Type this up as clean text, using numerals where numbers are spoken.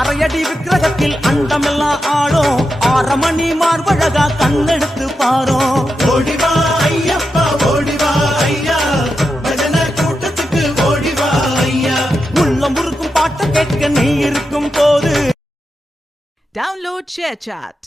அரையடி விக்கிரகத்தில் அண்டமெல்லாம் ஆடும் 6 மணி மார்பழகா கண்ணெடுத்து பாரும் ஓடிவா ஐயப்பா ஓடிவா ஐயா பஜன கூட்டத்துக்கு ஓடிவா ஐயா உள்ளம் உருக்கும் பாட்டை கேட்க நீ இருக்கும் போது Download ShareChat.